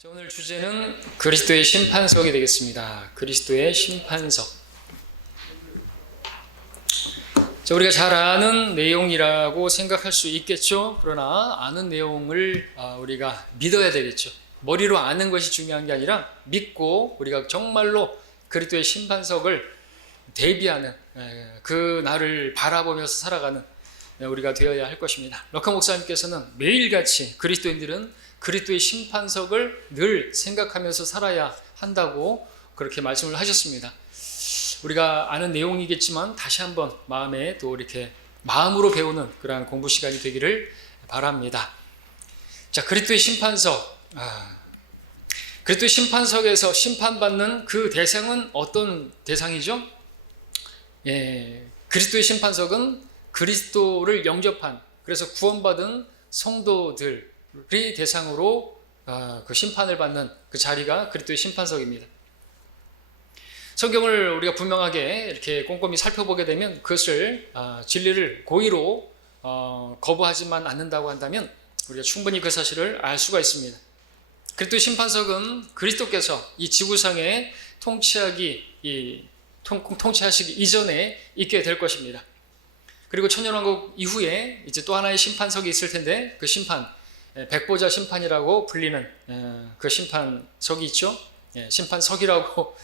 자, 오늘 주제는 그리스도의 심판석이 되겠습니다. 그리스도의 심판석. 자, 우리가 잘 아는 내용이라고 생각할 수 있겠죠. 그러나 아는 내용을 우리가 믿어야 되겠죠. 머리로 아는 것이 중요한 게 아니라 믿고 우리가 정말로 그리스도의 심판석을 대비하는 그 날을 바라보면서 살아가는 우리가 되어야 할 것입니다. 럭커 목사님께서는 매일같이 그리스도인들은 그리스도의 심판석을 늘 생각하면서 살아야 한다고 그렇게 말씀을 하셨습니다. 우리가 아는 내용이겠지만 다시 한번 마음에 또 이렇게 마음으로 배우는 그러한 공부 시간이 되기를 바랍니다. 자, 그리스도의 심판석. 그리스도의 심판석에서 심판받는 그 대상은 어떤 대상이죠? 그리스도의 심판석은 그리스도를 영접한, 그래서 구원받은 성도들이 대상으로 그 심판을 받는 그 자리가 그리스도의 심판석입니다. 성경을 우리가 분명하게 이렇게 꼼꼼히 살펴보게 되면 그것을 진리를 고의로 거부하지만 않는다고 한다면 우리가 충분히 그 사실을 알 수가 있습니다. 그리스도의 심판석은 그리스도께서 이 지구상에 통치하시기 이전에 있게 될 것입니다. 그리고 천년왕국 이후에 이제 또 하나의 심판석이 있을 텐데 그 심판, 백보자 심판이라고 불리는 그 심판석이 있죠. 심판석이라고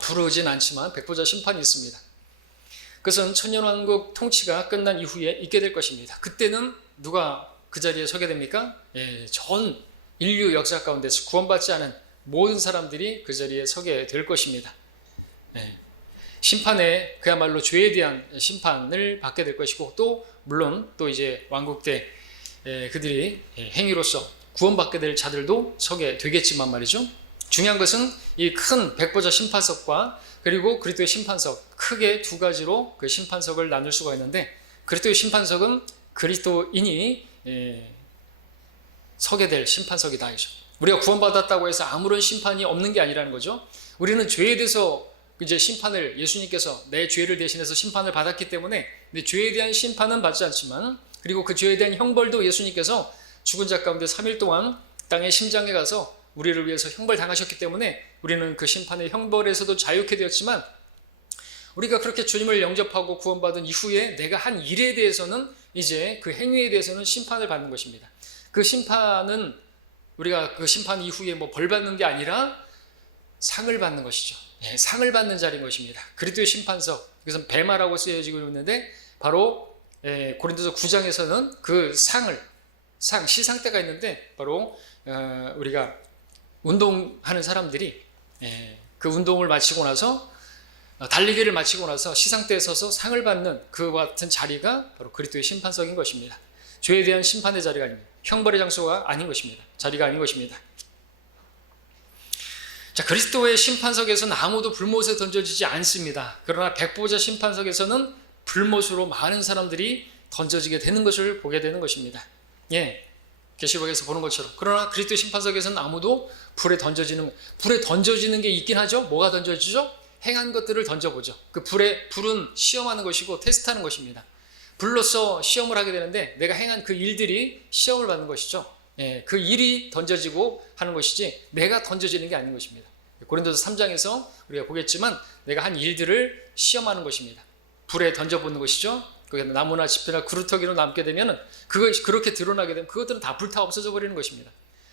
부르진 않지만 백보자 심판이 있습니다. 그것은 천년왕국 통치가 끝난 이후에 있게 될 것입니다. 그때는 누가 그 자리에 서게 됩니까? 전 인류 역사 가운데서 구원받지 않은 모든 사람들이 그 자리에 서게 될 것입니다. 심판에 그야말로 죄에 대한 심판을 받게 될 것이고, 또 물론 또 이제 왕국 때 그들이 행위로서 구원받게 될 자들도 서게 되겠지만 말이죠. 중요한 것은 이 큰 백보자 심판석과 그리고 그리스도의 심판석, 크게 두 가지로 그 심판석을 나눌 수가 있는데, 그리스도의 심판석은 그리스도인이 서게 될 심판석이다 이죠. 우리가 구원받았다고 해서 아무런 심판이 없는 게 아니라는 거죠. 우리는 죄에 대해서 이제 심판을, 예수님께서 내 죄를 대신해서 심판을 받았기 때문에 내 죄에 대한 심판은 받지 않지만, 그리고 그 죄에 대한 형벌도 예수님께서 죽은 자 가운데 3일 동안 땅의 심장에 가서 우리를 위해서 형벌 당하셨기 때문에 우리는 그 심판의 형벌에서도 자유케 되었지만, 우리가 그렇게 주님을 영접하고 구원받은 이후에 내가 한 일에 대해서는, 이제 그 행위에 대해서는 심판을 받는 것입니다. 그 심판은 우리가 그 심판 이후에 뭐 벌 받는 게 아니라 상을 받는 것이죠. 상을 받는 자리인 것입니다. 그리스도의 심판석, 그것은 베마라고 쓰여지고 있는데, 바로 고린도서 9장에서는 그 시상대가 있는데, 바로 우리가 운동하는 사람들이 그 운동을 마치고 나서, 달리기를 마치고 나서 시상대에 서서 상을 받는 그와 같은 자리가 바로 그리스도의 심판석인 것입니다. 죄에 대한 심판의 자리가 아닙니다. 형벌의 장소가 아닌 것입니다. 자리가 아닌 것입니다. 자, 그리스도의 심판석에서는 아무도 불못에 던져지지 않습니다. 그러나 백보자 심판석에서는 불못으로 많은 사람들이 던져지게 되는 것을 보게 되는 것입니다. 계시록에서 보는 것처럼. 그러나 그리스도의 심판석에서는 아무도 불에 던져지는 게 있긴 하죠. 뭐가 던져지죠? 행한 것들을 던져보죠. 불은 시험하는 것이고 테스트하는 것입니다. 불로써 시험을 하게 되는데, 내가 행한 그 일들이 시험을 받는 것이죠. 그 일이 던져지고 하는 것이지 내가 던져지는 게 아닌 것입니다. 고린도서 3장에서 우리가 보겠지만 내가 한 일들을 시험하는 것입니다. 불에 던져보는 것이죠. 그게 나무나 짚이나 그루터기로 남게 되면, 그것이 그렇게 드러나게 되면 그것들은 다 불타 없어져 버리는 것입니다.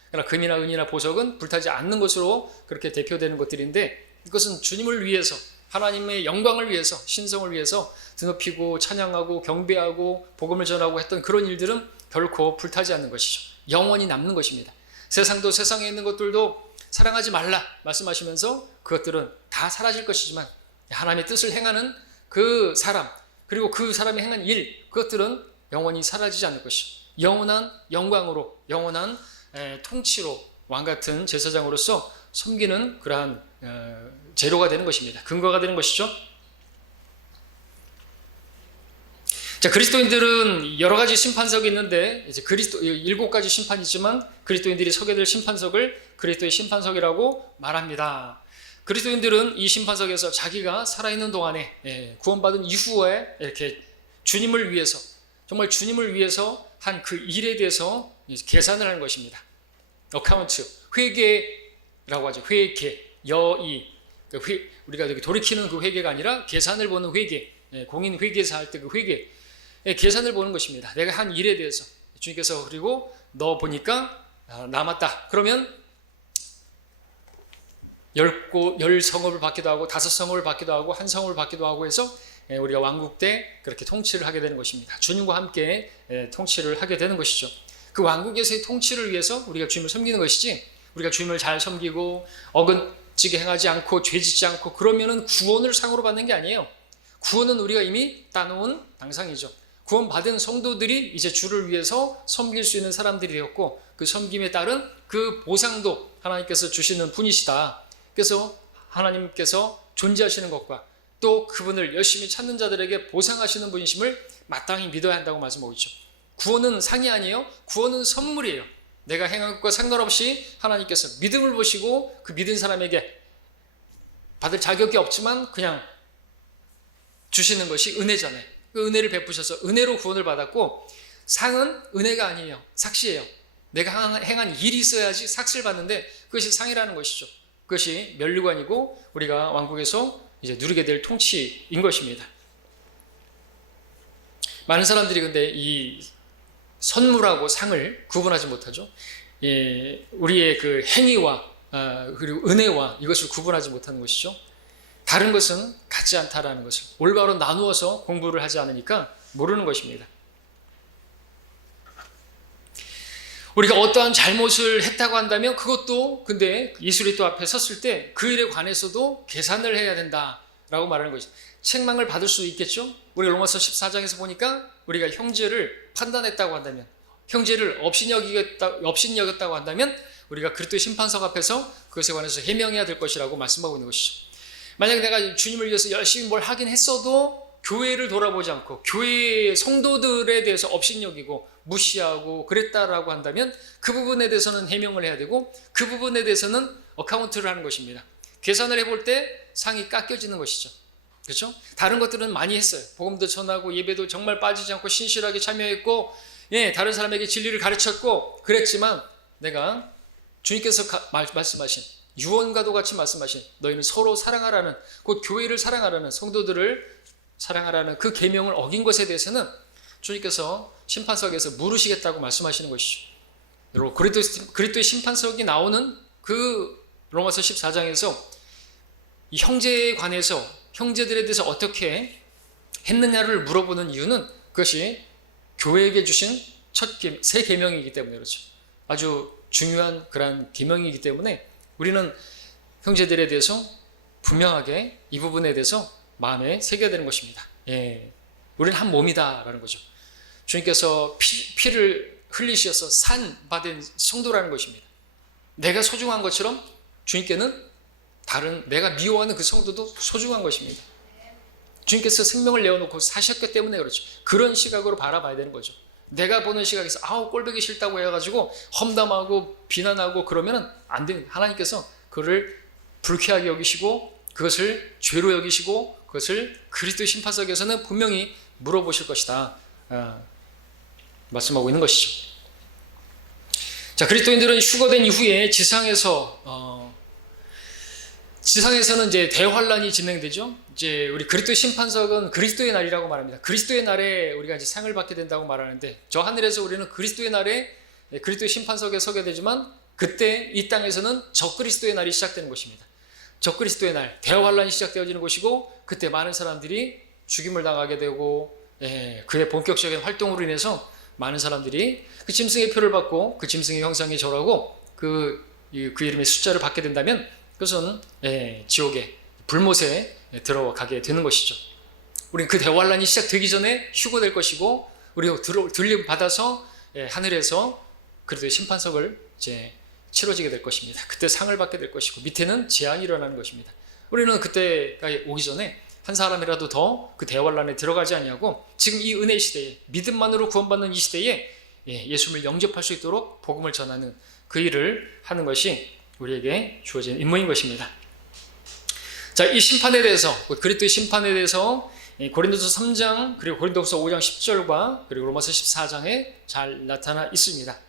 그러나 금이나 은이나 보석은 불타지 않는 것으로 그렇게 대표되는 것들인데, 이것은 주님을 위해서, 하나님의 영광을 위해서, 신성을 위해서 드높이고 찬양하고 경배하고 복음을 전하고 했던 그런 일들은 결코 불타지 않는 것이죠. 영원히 남는 것입니다. 세상도, 세상에 있는 것들도 사랑하지 말라 말씀하시면서 그것들은 다 사라질 것이지만, 하나님의 뜻을 행하는 그 사람, 그리고 그 사람이 행한 일, 그것들은 영원히 사라지지 않을 것이죠. 영원한 영광으로, 영원한 통치로 왕같은 제사장으로서 섬기는 그러한 재료가 되는 것입니다. 근거가 되는 것이죠. 자, 그리스도인들은 여러 가지 심판석이 있는데, 이제 7가지 심판이 있지만 그리스도인들이 서게 될 심판석을 그리스도의 심판석이라고 말합니다. 그리스도인들은 이 심판석에서 자기가 살아있는 동안에, 구원받은 이후에 이렇게 주님을 위해서, 정말 주님을 위해서 한 그 일에 대해서 계산을 하는 것입니다. 어카운트, 회계 하죠. 회개, 여의. 우리가 돌이키는 그 회개가 아니라 계산을 보는 회개, 공인 회계사 할 때 그 회개, 계산을 보는 것입니다. 내가 한 일에 대해서 주님께서 그리고 너 보니까 남았다. 그러면 10성읍을 받기도 하고 5성읍을 받기도 하고 1성읍을 받기도 하고 해서 우리가 왕국 때 그렇게 통치를 하게 되는 것입니다. 주님과 함께 통치를 하게 되는 것이죠. 그 왕국에서의 통치를 위해서 우리가 주님을 섬기는 것이지, 우리가 주님을 잘 섬기고 어긋지게 행하지 않고 죄짓지 않고 그러면은 구원을 상으로 받는 게 아니에요. 구원은 우리가 이미 따놓은 당상이죠. 구원받은 성도들이 이제 주를 위해서 섬길 수 있는 사람들이 되었고, 그 섬김에 따른 그 보상도 하나님께서 주시는 분이시다. 그래서 하나님께서 존재하시는 것과 또 그분을 열심히 찾는 자들에게 보상하시는 분이심을 마땅히 믿어야 한다고 말씀하고 있죠. 구원은 상이 아니에요. 구원은 선물이에요. 내가 행한 것과 상관없이 하나님께서 믿음을 보시고 그 믿은 사람에게 받을 자격이 없지만 그냥 주시는 것이 은혜잖아요. 그 은혜를 베푸셔서 은혜로 구원을 받았고, 상은 은혜가 아니에요. 삭시예요. 내가 행한 일이 있어야지 삭시를 받는데 그것이 상이라는 것이죠. 그것이 면류관이고 우리가 왕국에서 이제 누리게 될 통치인 것입니다. 많은 사람들이 근데 이 선물하고 상을 구분하지 못하죠. 우리의 그 행위와 그리고 은혜와 이것을 구분하지 못하는 것이죠. 다른 것은 같지 않다라는 것을 올바로 나누어서 공부를 하지 않으니까 모르는 것입니다. 우리가 어떠한 잘못을 했다고 한다면 그것도 근데 예수 그리스도 앞에 섰을 때 그 일에 관해서도 계산을 해야 된다라고 말하는 것이죠. 책망을 받을 수 있겠죠. 우리 로마서 14장에서 보니까 우리가 형제를 판단했다고 한다면, 형제를 업신여겼다고 한다면 우리가 그리스도의 심판석 앞에서 그것에 관해서 해명해야 될 것이라고 말씀하고 있는 것이죠. 만약 내가 주님을 위해서 열심히 뭘 하긴 했어도 교회를 돌아보지 않고 교회의 성도들에 대해서 업신여기고 무시하고 그랬다라고 한다면 그 부분에 대해서는 해명을 해야 되고 그 부분에 대해서는 어카운트를 하는 것입니다. 계산을 해볼 때 상이 깎여지는 것이죠. 그렇죠? 다른 것들은 많이 했어요. 복음도 전하고 예배도 정말 빠지지 않고 신실하게 참여했고, 다른 사람에게 진리를 가르쳤고 그랬지만 내가 주님께서 말씀하신 유언과도 같이 말씀하신 너희는 서로 사랑하라는, 곧 교회를 사랑하라는, 성도들을 사랑하라는 그 계명을 어긴 것에 대해서는 주님께서 심판석에서 물으시겠다고 말씀하시는 것이죠. 여러분, 그리스도의 심판석이 나오는 그 로마서 14장에서 이 형제에 관해서 형제들에 대해서 어떻게 했느냐를 물어보는 이유는 그것이 교회에게 주신 새 계명이기 때문에 그렇죠. 아주 중요한 그러한 계명이기 때문에 우리는 형제들에 대해서 분명하게 이 부분에 대해서 마음에 새겨야 되는 것입니다. 우리는 한 몸이다라는 거죠. 주님께서 피를 흘리셔서 산 받은 성도라는 것입니다. 내가 소중한 것처럼 주님께는 다른 내가 미워하는 그 성도도 소중한 것입니다. 주님께서 생명을 내어놓고 사셨기 때문에 그렇죠. 그런 시각으로 바라봐야 되는 거죠. 내가 보는 시각에서 꼴보기 싫다고 해가지고 험담하고 비난하고 그러면 안 됩니다. 하나님께서 그를 불쾌하게 여기시고 그것을 죄로 여기시고 그것을 그리스도의 심판석에서는 분명히 물어보실 것이다 말씀하고 있는 것이죠. 자, 그리스도인들은 휴거된 이후에 지상에서는 이제 대환란이 진행되죠. 이제 우리 그리스도의 심판석은 그리스도의 날이라고 말합니다. 그리스도의 날에 우리가 이제 상을 받게 된다고 말하는데, 저 하늘에서 우리는 그리스도의 날에 그리스도의 심판석에 서게 되지만 그때 이 땅에서는 적그리스도의 날이 시작되는 것입니다. 적그리스도의 날, 대환란이 시작되어지는 것이고 그때 많은 사람들이 죽임을 당하게 되고 그의 본격적인 활동으로 인해서 많은 사람들이 그 짐승의 표를 받고 그 짐승의 형상에 절하고 그 이름의 숫자를 받게 된다면 그것은 지옥의 불못에 들어가게 되는 것이죠. 우리는 그 대환란이 시작되기 전에 휴거될 것이고 우리가 들림 받아서 하늘에서 그리스도의 심판석을 이제 치러지게 될 것입니다. 그때 상을 받게 될 것이고 밑에는 재앙이 일어나는 것입니다. 우리는 그때가 오기 전에 한 사람이라도 더 그 대환란에 들어가지 아니하고 지금 이 은혜 시대에 믿음만으로 구원받는 이 시대에 예수님을 영접할 수 있도록 복음을 전하는 그 일을 하는 것이 우리에게 주어진 임무인 것입니다. 자, 이 심판에 대해서, 그리스도의 심판에 대해서 고린도서 3장 그리고 고린도서 5장 10절과 그리고 로마서 14장에 잘 나타나 있습니다.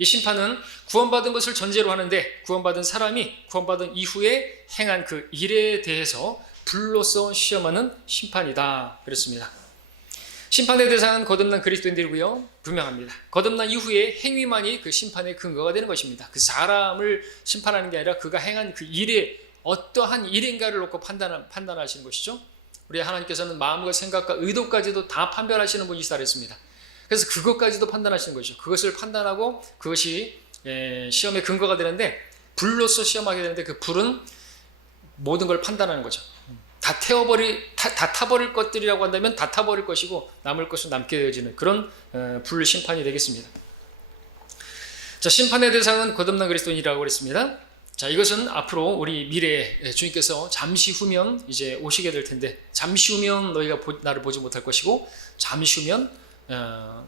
이 심판은 구원받은 것을 전제로 하는데 구원받은 사람이 구원받은 이후에 행한 그 일에 대해서 불로써 시험하는 심판이다 그랬습니다. 심판의 대상은 거듭난 그리스도인들이고요. 분명합니다. 거듭난 이후에 행위만이 그 심판의 근거가 되는 것입니다. 그 사람을 심판하는 게 아니라 그가 행한 그 일에 어떠한 일인가를 놓고 판단하시는 것이죠. 우리 하나님께서는 마음과 생각과 의도까지도 다 판별하시는 분이시다 그랬습니다. 그래서 그것까지도 판단하시는 것이죠. 그것을 판단하고 그것이 시험의 근거가 되는데 불로써 시험하게 되는데 그 불은 모든 걸 판단하는 거죠. 다 타버릴 것들이라고 한다면 다 타버릴 것이고 남을 것은 남게 되어지는 그런 불 심판이 되겠습니다. 자, 심판의 대상은 거듭난 그리스도인이라고 그랬습니다. 자, 이것은 앞으로 우리 미래에 주님께서 잠시 후면 이제 오시게 될 텐데 잠시 후면 너희가 나를 보지 못할 것이고 잠시 후면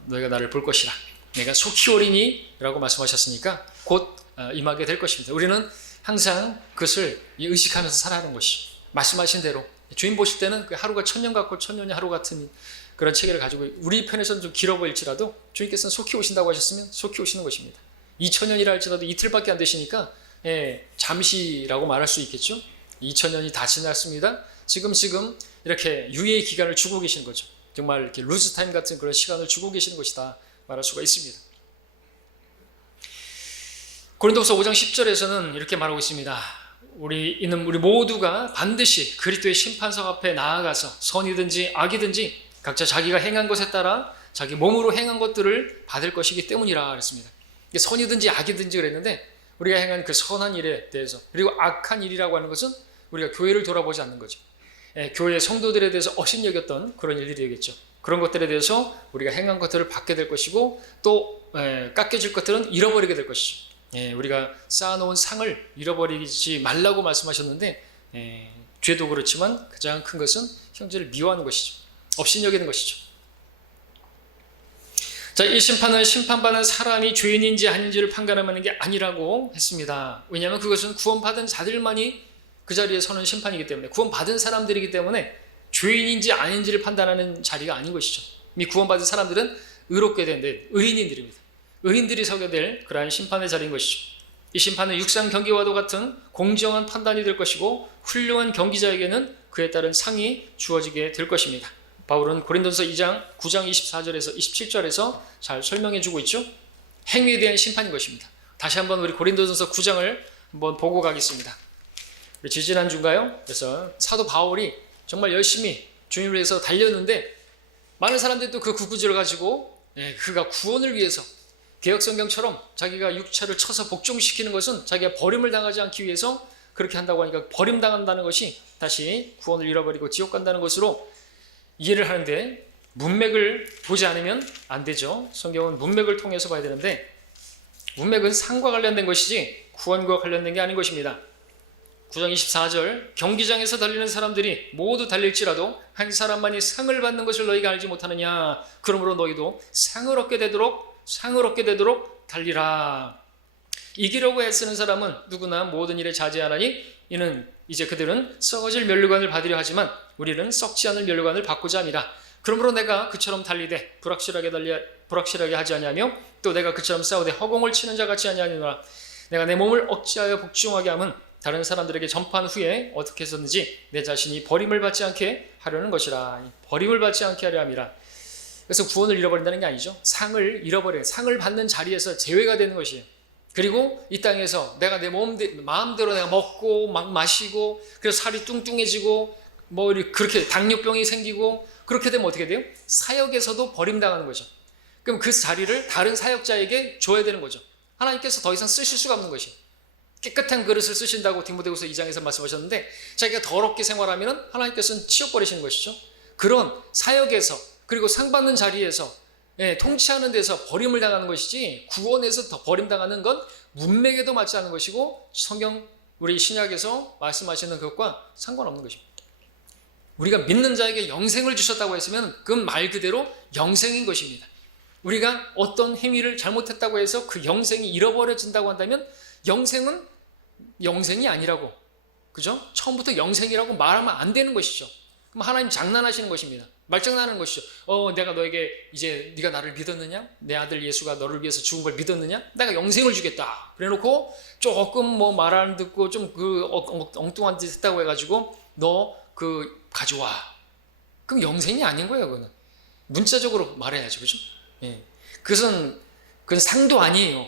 너희가 나를 볼 것이라 내가 속히 오리니 라고 말씀하셨으니까 곧 임하게 될 것입니다. 우리는 항상 그것을 의식하면서 살아가는 것이죠. 말씀하신 대로 주님 보실 때는 그 하루가 천년 같고 천년이 하루 같은 그런 체계를 가지고 우리 편에서는 좀 길어 보일지라도 주님께서는 속히 오신다고 하셨으면 속히 오시는 것입니다. 2000년이라 할지라도 이틀밖에 안 되시니까 잠시라고 말할 수 있겠죠. 2000년이 다 지났습니다. 지금 이렇게 유예의 기간을 주고 계시는 거죠. 정말 이렇게 루즈 타임 같은 그런 시간을 주고 계시는 것이다 말할 수가 있습니다. 고린도서 5장 10절에서는 이렇게 말하고 있습니다. 우리 모두가 반드시 그리스도의 심판석 앞에 나아가서 선이든지 악이든지 각자 자기가 행한 것에 따라 자기 몸으로 행한 것들을 받을 것이기 때문이라 그랬습니다. 선이든지 악이든지 그랬는데 우리가 행한 그 선한 일에 대해서 그리고 악한 일이라고 하는 것은 우리가 교회를 돌아보지 않는 거죠. 교회 성도들에 대해서 업신여겼던 그런 일들이겠죠. 그런 것들에 대해서 우리가 행한 것들을 받게 될 것이고 또 깎여질 것들은 잃어버리게 될 것이죠. 우리가 쌓아놓은 상을 잃어버리지 말라고 말씀하셨는데 죄도 그렇지만 가장 큰 것은 형제를 미워하는 것이죠. 업신여기는 것이죠. 자, 이 심판은 심판받는 사람이 죄인인지 아닌지를 판가름하는 게 아니라고 했습니다. 왜냐하면 그것은 구원받은 자들만이 그 자리에 서는 심판이기 때문에 구원받은 사람들이기 때문에 죄인인지 아닌지를 판단하는 자리가 아닌 것이죠. 이미 구원받은 사람들은 의롭게 된 의인들입니다. 의인들이 서게 될 그러한 심판의 자리인 것이죠. 이 심판은 육상 경기와도 같은 공정한 판단이 될 것이고 훌륭한 경기자에게는 그에 따른 상이 주어지게 될 것입니다. 바울은 고린도서 2장 9장 24절에서 27절에서 잘 설명해 주고 있죠. 행위에 대한 심판인 것입니다. 다시 한번 우리 고린도전서 9장을 한번 보고 가겠습니다. 우리 지지난주인가요? 그래서 사도 바울이 정말 열심히 주님을 위해서 달렸는데 많은 사람들이 또 그 구구절을 가지고 그가 구원을 위해서 개혁성경처럼 자기가 육체를 쳐서 복종시키는 것은 자기가 버림을 당하지 않기 위해서 그렇게 한다고 하니까 버림당한다는 것이 다시 구원을 잃어버리고 지옥 간다는 것으로 이해를 하는데 문맥을 보지 않으면 안 되죠. 성경은 문맥을 통해서 봐야 되는데 문맥은 상과 관련된 것이지 구원과 관련된 게 아닌 것입니다. 9장 24절 경기장에서 달리는 사람들이 모두 달릴지라도 한 사람만이 상을 받는 것을 너희가 알지 못하느냐. 그러므로 너희도 상을 얻게 되도록 달리라. 이기려고 애쓰는 사람은 누구나 모든 일에 자제하나니 이는 이제 그들은 썩어질 면류관을 받으려 하지만 우리는 썩지 않을 면류관을 받고자 함이라. 그러므로 내가 그처럼 달리되 불확실하게 하지 아니하며 또 내가 그처럼 싸우되 허공을 치는 자 같이 아니하노라. 내가 내 몸을 억지하여 복종하게 함은 다른 사람들에게 전파한 후에 어떻게 했었는지 내 자신이 버림을 받지 않게 하려는 것이라. 버림을 받지 않게 하려 함이라. 그래서 구원을 잃어버린다는 게 아니죠. 상을 받는 자리에서 제외가 되는 것이에요. 그리고 이 땅에서 내가 내 마음대로 내가 먹고 막 마시고 그래서 살이 뚱뚱해지고 뭐 그렇게 당뇨병이 생기고 그렇게 되면 어떻게 돼요? 사역에서도 버림당하는 거죠. 그럼 그 자리를 다른 사역자에게 줘야 되는 거죠. 하나님께서 더 이상 쓰실 수가 없는 것이에요. 깨끗한 그릇을 쓰신다고 디모데후서 2장에서 말씀하셨는데 자기가 더럽게 생활하면 하나님께서는 치워버리시는 것이죠. 그런 사역에서 그리고 상 받는 자리에서 통치하는 데서 버림을 당하는 것이지 구원에서 더 버림당하는 건 문맥에도 맞지 않는 것이고 성경 우리 신약에서 말씀하시는 것과 상관없는 것입니다. 우리가 믿는 자에게 영생을 주셨다고 했으면 그 말 그대로 영생인 것입니다. 우리가 어떤 행위를 잘못했다고 해서 그 영생이 잃어버려진다고 한다면 영생은 영생이 아니라고, 그죠? 처음부터 영생이라고 말하면 안 되는 것이죠. 그럼 하나님 장난하시는 것입니다. 말장난하는 것이죠. 내가 너에게 이제 네가 나를 믿었느냐? 내 아들 예수가 너를 위해서 죽은 걸 믿었느냐? 내가 영생을 주겠다. 그래놓고 조금 뭐 말 안 듣고 좀 그 엉뚱한 짓 했다고 해가지고 너 그 가져와. 그럼 영생이 아닌 거예요. 그거는 문자적으로 말해야죠, 그죠? 예. 그건 상도 아니에요.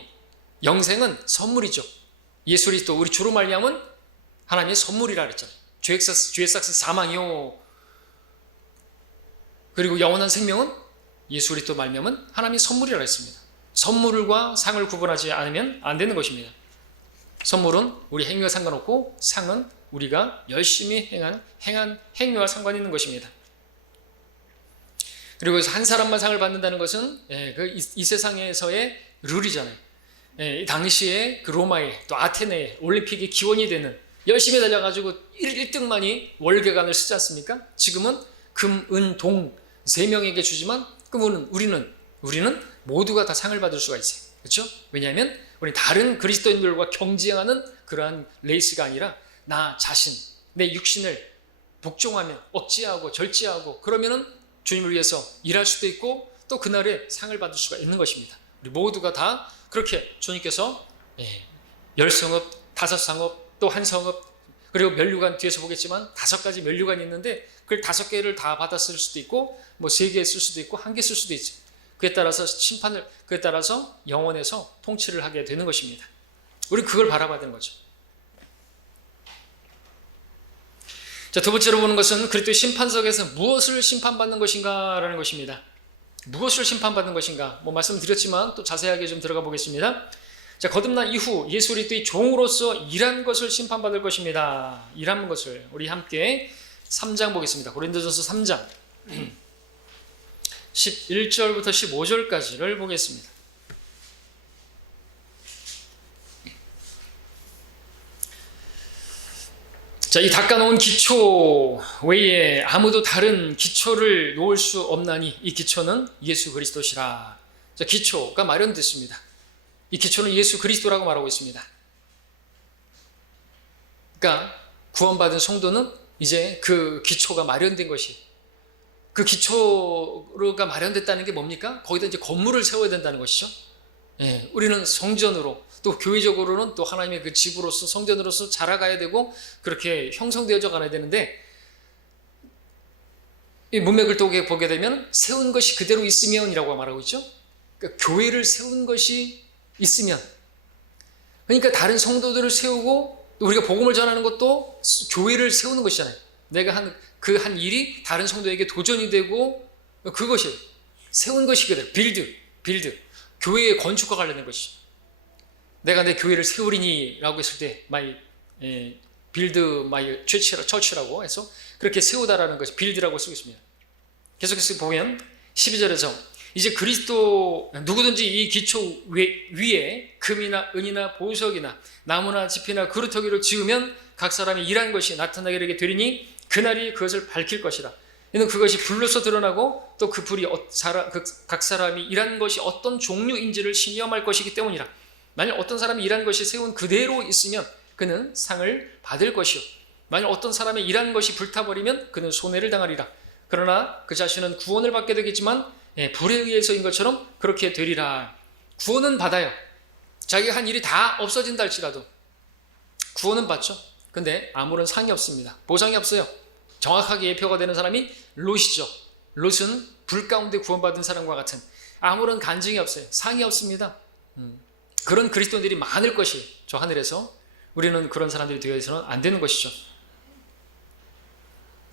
영생은 선물이죠. 예수 그리스도 우리 주로 말미암은 하나님의 선물이라 그랬잖아요. 죄의 삭은 사망이요. 그리고 영원한 생명은 예수 그리스도 말미암은 하나님의 선물이라 했습니다. 선물과 상을 구분하지 않으면 안 되는 것입니다. 선물은 우리 행위와 상관없고 상은 우리가 열심히 행한 행위와 상관이 있는 것입니다. 그리고 한 사람만 상을 받는다는 것은 이 세상에서의 룰이잖아요. 당시에 그 로마에 또 아테네에 올림픽이 기원이 되는 열심히 달려가지고 1등만이 월계관을 쓰지 않습니까? 지금은 금, 은, 동 3명에게 주지만 그러면 우리는 모두가 다 상을 받을 수가 있어요. 그렇죠? 왜냐하면 우리 다른 그리스도인들과 경쟁하는 그러한 레이스가 아니라 나 자신, 내 육신을 복종하면 억제하고 절제하고 그러면은 주님을 위해서 일할 수도 있고 또 그날에 상을 받을 수가 있는 것입니다. 우리 모두가 다 그렇게 주님께서 10성읍, 5성읍, 또 1성읍 그리고 면류관 뒤에서 보겠지만 5가지 면류관이 있는데 그걸 5개를 다 받았을 수도 있고 뭐 3개 쓸 수도 있고 1개 쓸 수도 있죠. 그에 따라서 영원에서 통치를 하게 되는 것입니다. 우리 그걸 바라봐야 되는 거죠. 자, 두 번째로 보는 것은 그리스도의 심판석에서 무엇을 심판받는 것인가라는 것입니다. 무엇을 심판받는 것인가? 말씀드렸지만 또 자세하게 좀 들어가 보겠습니다. 자, 거듭난 이후 예수 그리스도의 종으로서 일한 것을 심판받을 것입니다. 일한 것을 우리 함께 3장 보겠습니다. 고린도전서 3장 11절부터 15절까지를 보겠습니다. 자, 이 닦아놓은 기초 외에 아무도 다른 기초를 놓을 수 없나니 이 기초는 예수 그리스도시라. 자, 기초가 마련됐습니다. 이 기초는 예수 그리스도라고 말하고 있습니다. 그러니까 구원받은 성도는 이제 그 기초가 마련된 것이 그 기초가 마련됐다는 게 뭡니까? 거기다 이제 건물을 세워야 된다는 것이죠. 우리는 성전으로 또 교회적으로는 또 하나님의 그 집으로서 성전으로서 자라가야 되고 그렇게 형성되어져 가야 되는데 이 문맥을 또 보게 되면 세운 것이 그대로 있으면이라고 말하고 있죠. 그러니까 교회를 세운 것이 있으면 그러니까 다른 성도들을 세우고 우리가 복음을 전하는 것도 교회를 세우는 것이잖아요. 내가 한 일이 다른 성도에게 도전이 되고 그것이 세운 것이 그대로 빌드 교회의 건축과 관련된 것이죠. 내가 내 교회를 세우리니 라고 했을 때 빌드 마이 처치라고 해서 그렇게 세우다라는 것이 빌드라고 쓰고 있습니다. 계속해서 보면 12절에서 이제 그리스도 누구든지 이 기초 위에 금이나 은이나 보석이나 나무나 짚이나 그루터기를 지으면 각 사람이 일한 것이 나타나게 되리니 그날이 그것을 밝힐 것이라. 이는 그것이 불로서 드러나고 또 그 불이 각 사람이 일한 것이 어떤 종류인지를 시험할 것이기 때문이라. 만약 어떤 사람이 일한 것이 세운 그대로 있으면 그는 상을 받을 것이요 만약 어떤 사람의 일한 것이 불타버리면 그는 손해를 당하리라. 그러나 그 자신은 구원을 받게 되겠지만 불에 의해서인 것처럼 그렇게 되리라. 구원은 받아요. 자기가 한 일이 다 없어진다 할지라도 구원은 받죠. 근데 아무런 상이 없습니다. 보상이 없어요. 정확하게 예표가 되는 사람이 롯이죠. 롯은 불 가운데 구원받은 사람과 같은 아무런 간증이 없어요. 상이 없습니다. 그런 그리스도인들이 많을 것이에요. 저 하늘에서. 우리는 그런 사람들이 되어서는 안 되는 것이죠.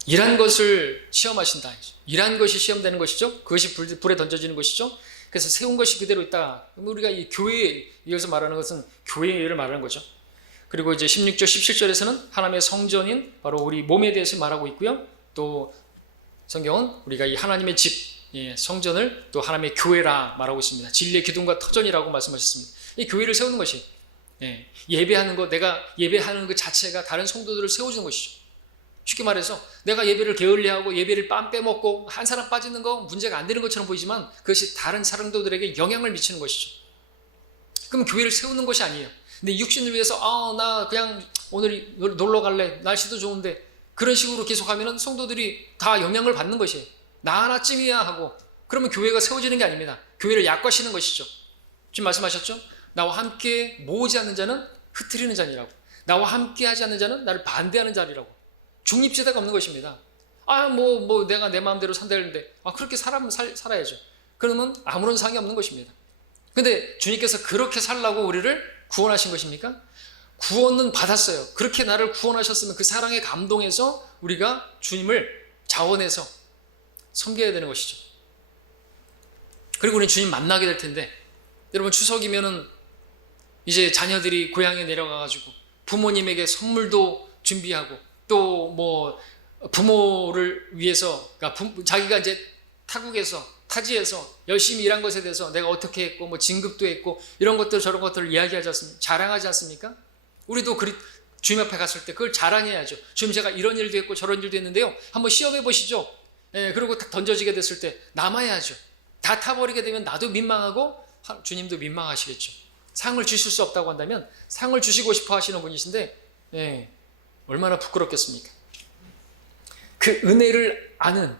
일한 것을 시험하신다. 일한 것이 시험되는 것이죠. 그것이 불에 던져지는 것이죠. 그래서 세운 것이 그대로 있다. 우리가 이 교회, 여기서 말하는 것은 교회를 말하는 거죠. 그리고 이제 16절, 17절에서는 하나님의 성전인 바로 우리 몸에 대해서 말하고 있고요. 또 성경은 우리가 이 하나님의 집, 성전을 또 하나님의 교회라 말하고 있습니다. 진리의 기둥과 터전이라고 말씀하셨습니다. 이 교회를 세우는 것이 예배하는 것, 내가 예배하는 것 자체가 다른 성도들을 세워주는 것이죠. 쉽게 말해서 내가 예배를 게을리하고 예배를 빰 빼먹고 한 사람 빠지는 거 문제가 안 되는 것처럼 보이지만 그것이 다른 성도들에게 영향을 미치는 것이죠. 그럼 교회를 세우는 것이 아니에요. 근데 육신을 위해서 나 그냥 오늘 놀러 갈래, 날씨도 좋은데 그런 식으로 계속하면 성도들이 다 영향을 받는 것이에요. 나 하나쯤이야 하고 그러면 교회가 세워지는 게 아닙니다. 교회를 약과시는 것이죠. 지금 말씀하셨죠? 나와 함께 모으지 않는 자는 흩트리는 자니라고. 나와 함께 하지 않는 자는 나를 반대하는 자리라고. 중립지대가 없는 것입니다. 내가 내 마음대로 산다 했는데 그렇게 살아야죠. 그러면 아무런 상이 없는 것입니다. 근데 주님께서 그렇게 살라고 우리를 구원하신 것입니까? 구원은 받았어요. 그렇게 나를 구원하셨으면 그 사랑에 감동해서 우리가 주님을 자원해서 섬겨야 되는 것이죠. 그리고 우리는 주님 만나게 될 텐데, 여러분 추석이면은 이제 자녀들이 고향에 내려가가지고 부모님에게 선물도 준비하고 또 부모를 위해서, 그러니까 자기가 이제 타지에서 열심히 일한 것에 대해서 내가 어떻게 했고 진급도 했고 이런 것들 저런 것들을 이야기하지 않습니까? 자랑하지 않습니까? 우리도 주님 앞에 갔을 때 그걸 자랑해야죠. 주님, 제가 이런 일도 했고 저런 일도 했는데요, 한번 시험해 보시죠. 그리고 딱 던져지게 됐을 때 남아야죠. 다 타버리게 되면 나도 민망하고 주님도 민망하시겠죠. 상을 주실 수 없다고 한다면 상을 주시고 싶어 하시는 분이신데 얼마나 부끄럽겠습니까? 그 은혜를 아는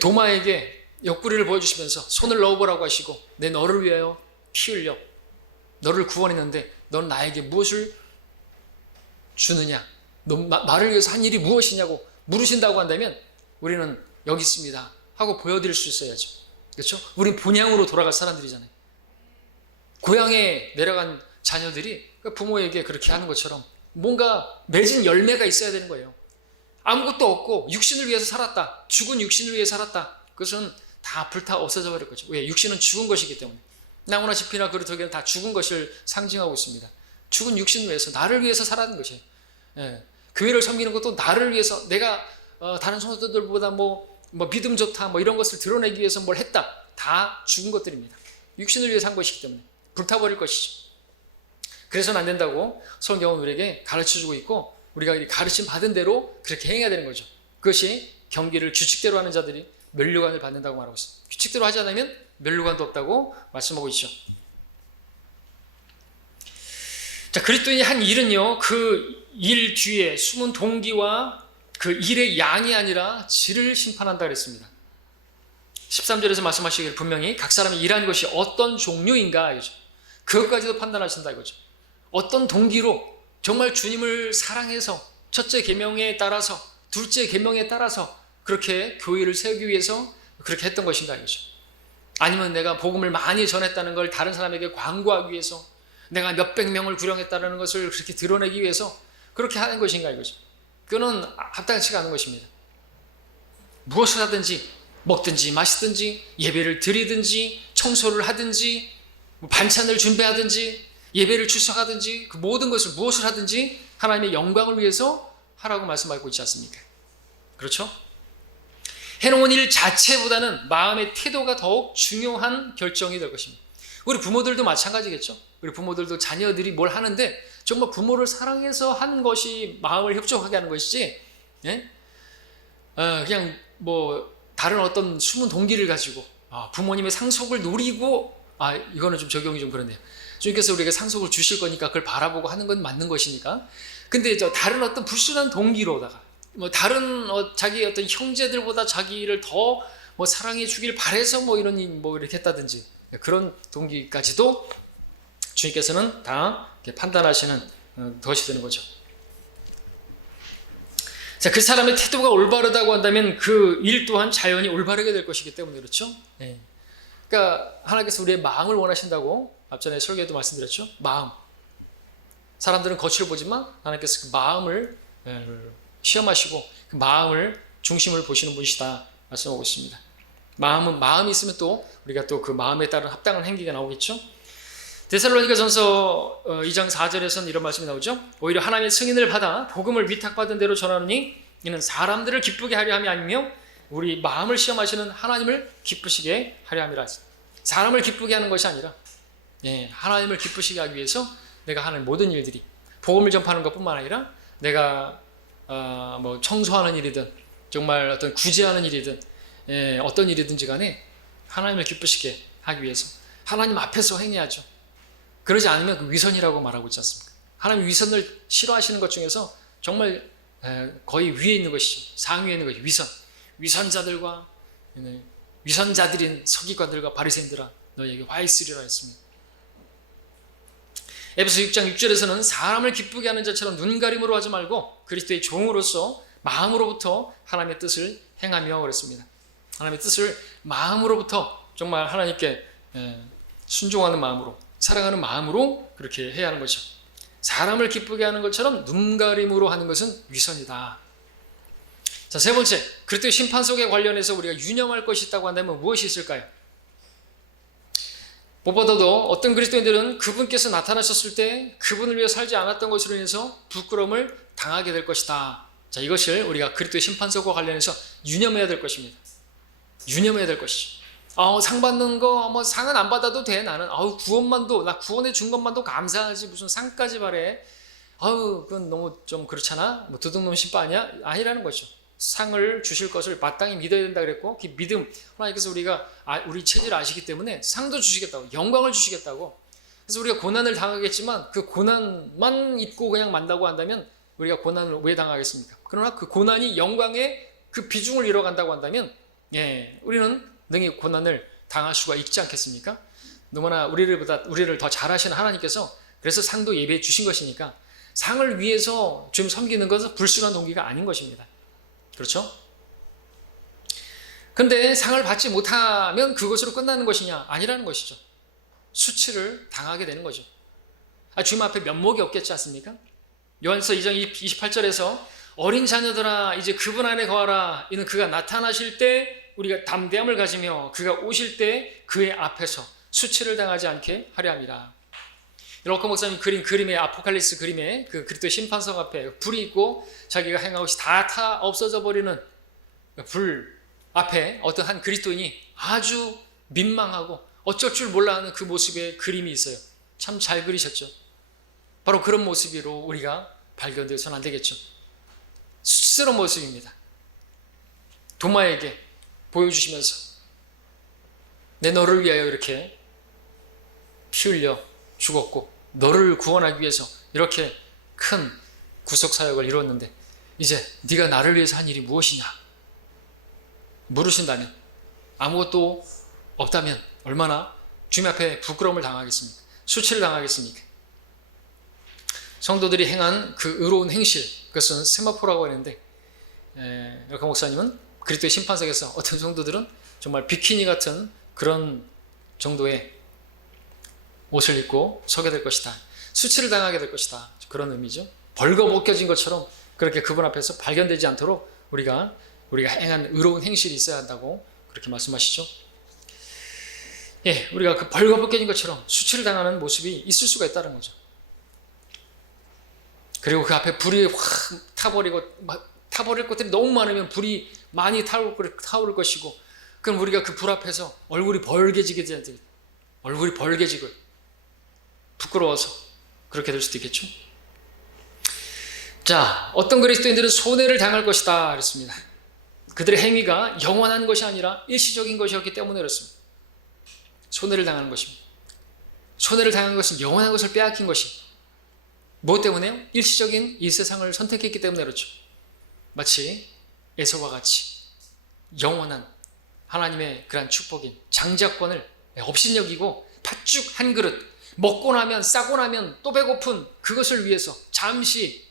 도마에게 옆구리를 보여주시면서 손을 넣어보라고 하시고, 내 너를 위하여 피 흘려 너를 구원했는데 넌 나에게 무엇을 주느냐, 나를 위해서 한 일이 무엇이냐고 물으신다고 한다면 우리는 여기 있습니다 하고 보여드릴 수 있어야죠. 그렇죠? 우린 본향으로 돌아갈 사람들이잖아요. 고향에 내려간 자녀들이 부모에게 그렇게 하는 것처럼 뭔가 맺은 열매가 있어야 되는 거예요. 아무것도 없고 육신을 위해서 살았다, 죽은 육신을 위해 살았다, 그것은 다 불타 없어져 버릴 거죠. 왜? 육신은 죽은 것이기 때문에. 나무나 짚이나 그루터기는 다 죽은 것을 상징하고 있습니다. 죽은 육신을 위해서, 나를 위해서 살아는 것이에요. 교회를 섬기는 것도 나를 위해서, 내가 다른 성도들보다 믿음 좋다 이런 것을 드러내기 위해서 뭘 했다, 다 죽은 것들입니다. 육신을 위해 산 것이기 때문에 불타버릴 것이죠. 그래서는 안 된다고 성경은 우리에게 가르쳐주고 있고, 우리가 가르침 받은 대로 그렇게 행해야 되는 거죠. 그것이 경기를 규칙대로 하는 자들이 면류관을 받는다고 말하고 있습니다. 규칙대로 하지 않으면 면류관도 없다고 말씀하고 있죠. 자, 그리스도인이 한 일은요, 그 일 뒤에 숨은 동기와 그 일의 양이 아니라 질을 심판한다 그랬습니다. 13절에서 말씀하시길 분명히 각 사람이 일한 것이 어떤 종류인가 이거죠. 그것까지도 판단하신다 이거죠. 어떤 동기로 정말 주님을 사랑해서 첫째 계명에 따라서, 둘째 계명에 따라서 그렇게 교회를 세우기 위해서 그렇게 했던 것인가 이거죠. 아니면 내가 복음을 많이 전했다는 걸 다른 사람에게 광고하기 위해서, 내가 몇백 명을 구령했다는 것을 그렇게 드러내기 위해서 그렇게 하는 것인가 이거죠. 그거는 합당치가 않은 것입니다. 무엇을 하든지, 먹든지 마시든지 예배를 드리든지 청소를 하든지 반찬을 준비하든지 예배를 출석하든지 그 모든 것을 무엇을 하든지 하나님의 영광을 위해서 하라고 말씀하고 있지 않습니까? 그렇죠? 해놓은 일 자체보다는 마음의 태도가 더욱 중요한 결정이 될 것입니다. 우리 부모들도 마찬가지겠죠? 우리 부모들도 자녀들이 뭘 하는데 정말 부모를 사랑해서 한 것이 마음을 협족하게 하는 것이지, 그냥 다른 어떤 숨은 동기를 가지고 부모님의 상속을 노리고, 이거는 좀 적용이 좀 그렇네요. 주님께서 우리에게 상속을 주실 거니까 그걸 바라보고 하는 건 맞는 것이니까. 근데 다른 어떤 불순한 동기로다가 다른 자기 어떤 형제들보다 자기를 더 사랑해 주길 바래서 이렇게 했다든지 그런 동기까지도 주님께서는 다 판단하시는 것이 되는 거죠. 자, 그 사람의 태도가 올바르다고 한다면 그 일 또한 자연히 올바르게 될 것이기 때문에 그렇죠. 그러니까 하나님께서 우리의 마음을 원하신다고 앞전에 설교에도 말씀드렸죠. 마음. 사람들은 겉을 보지만 하나님께서 그 마음을 시험하시고 그 마음을 중심을 보시는 분이시다 말씀하고 있습니다. 마음이 있으면 또 우리가 또 그 마음에 따른 합당한 행위가 나오겠죠. 데살로니가전서 2장 4절에서는 이런 말씀이 나오죠. 오히려 하나님의 승인을 받아 복음을 위탁받은 대로 전하노니 이는 사람들을 기쁘게 하려 함이 아니며 우리 마음을 시험하시는 하나님을 기쁘시게 하려 함이라. 사람을 기쁘게 하는 것이 아니라 하나님을 기쁘시게 하기 위해서 내가 하는 모든 일들이, 복음을 전파하는 것뿐만 아니라 내가 청소하는 일이든 정말 어떤 구제하는 일이든 어떤 일이든지 간에 하나님을 기쁘시게 하기 위해서 하나님 앞에서 행해야죠. 그러지 않으면 그 위선이라고 말하고 있지 않습니까? 하나님 위선을 싫어하시는 것 중에서 정말 거의 위에 있는 것이죠. 상위에 있는 것이 위선. 위선자들과 위선자들인 서기관들과 바리새인들아 너희에게 화 있으리라 했습니다. 에베소 6장 6절에서는 사람을 기쁘게 하는 자처럼 눈가림으로 하지 말고 그리스도의 종으로서 마음으로부터 하나님의 뜻을 행하며 그랬습니다. 하나님의 뜻을 마음으로부터 정말 하나님께 순종하는 마음으로, 사랑하는 마음으로 그렇게 해야 하는 거죠. 사람을 기쁘게 하는 것처럼 눈가림으로 하는 것은 위선이다. 자, 세 번째, 그리스도의 심판 속에 관련해서 우리가 유념할 것이 있다고 한다면 무엇이 있을까요? 무엇보다도 어떤 그리스도인들은 그분께서 나타나셨을 때 그분을 위해 살지 않았던 것으로 인해서 부끄러움을 당하게 될 것이다. 자, 이것을 우리가 그리스도의 심판석과 관련해서 유념해야 될 것입니다. 유념해야 될 것이죠. 상 받는 거 상은 안 받아도 돼. 나는 구원만도, 나 구원해 준 것만도 감사하지 무슨 상까지 바래. 그건 너무 좀 그렇잖아. 도둑놈 심판 아니야? 아니라는 거죠. 상을 주실 것을 마땅히 믿어야 된다 그랬고, 그 믿음, 하나님께서 우리 체질을 아시기 때문에 상도 주시겠다고, 영광을 주시겠다고. 그래서 우리가 고난을 당하겠지만 그 고난만 입고 그냥 만다고 한다면 우리가 고난을 왜 당하겠습니까? 그러나 그 고난이 영광의 그 비중을 이뤄간다고 한다면 우리는 능히 고난을 당할 수가 있지 않겠습니까? 너무나 우리를 더 잘하시는 하나님께서 그래서 상도 예배해 주신 것이니까 상을 위해서 좀 섬기는 것은 불순한 동기가 아닌 것입니다. 그렇죠? 그런데 상을 받지 못하면 그것으로 끝나는 것이냐? 아니라는 것이죠. 수치를 당하게 되는 거죠. 주님 앞에 면목이 없겠지 않습니까? 요한서 2장 28절에서 어린 자녀들아 이제 그분 안에 거하라. 이는 그가 나타나실 때 우리가 담대함을 가지며 그가 오실 때 그의 앞에서 수치를 당하지 않게 하려 함이라. 로커 목사님 그린 그림의 아포칼립스 그림에 그 그리스도의 심판석 앞에 불이 있고 자기가 행한 것이 다 없어져 버리는 불 앞에 어떤 한 그리스도인이 아주 민망하고 어쩔 줄 몰라 하는 그 모습의 그림이 있어요. 참 잘 그리셨죠. 바로 그런 모습으로 우리가 발견되어서는 안 되겠죠. 수치스러운 모습입니다. 도마에게 보여주시면서 내 너를 위하여 이렇게 피 흘려 죽었고 너를 구원하기 위해서 이렇게 큰 구속사역을 이뤘는데 이제 네가 나를 위해서 한 일이 무엇이냐 물으신다면 아무것도 없다면 얼마나 주님 앞에 부끄러움을 당하겠습니까? 수치를 당하겠습니까? 성도들이 행한 그 의로운 행실, 그것은 세마포라고 하는데 여카 목사님은 그리스도의 심판석에서 어떤 성도들은 정말 비키니 같은 그런 정도의 옷을 입고 서게 될 것이다. 수치를 당하게 될 것이다. 그런 의미죠. 벌거벗겨진 것처럼 그렇게 그분 앞에서 발견되지 않도록 우리가 행한 의로운 행실이 있어야 한다고 그렇게 말씀하시죠. 우리가 그 벌거벗겨진 것처럼 수치를 당하는 모습이 있을 수가 있다는 거죠. 그리고 그 앞에 불이 확 타버릴 것들이 너무 많으면 불이 많이 타오를 것이고, 그럼 우리가 그 불 앞에서 얼굴이 벌개지게 되는, 얼굴이 벌개지고 부끄러워서 그렇게 될 수도 있겠죠. 자, 어떤 그리스도인들은 손해를 당할 것이다 그랬습니다. 그들의 행위가 영원한 것이 아니라 일시적인 것이었기 때문에 그렇습니다. 손해를 당하는 것입니다. 손해를 당한 것은 영원한 것을 빼앗긴 것이 무엇 때문에요? 일시적인 이 세상을 선택했기 때문에 그렇죠. 마치 에서와 같이 영원한 하나님의 그러한 축복인 장자권을 업신여기고 팥죽 한 그릇 먹고 나면 싸고 나면 또 배고픈 그것을 위해서 잠시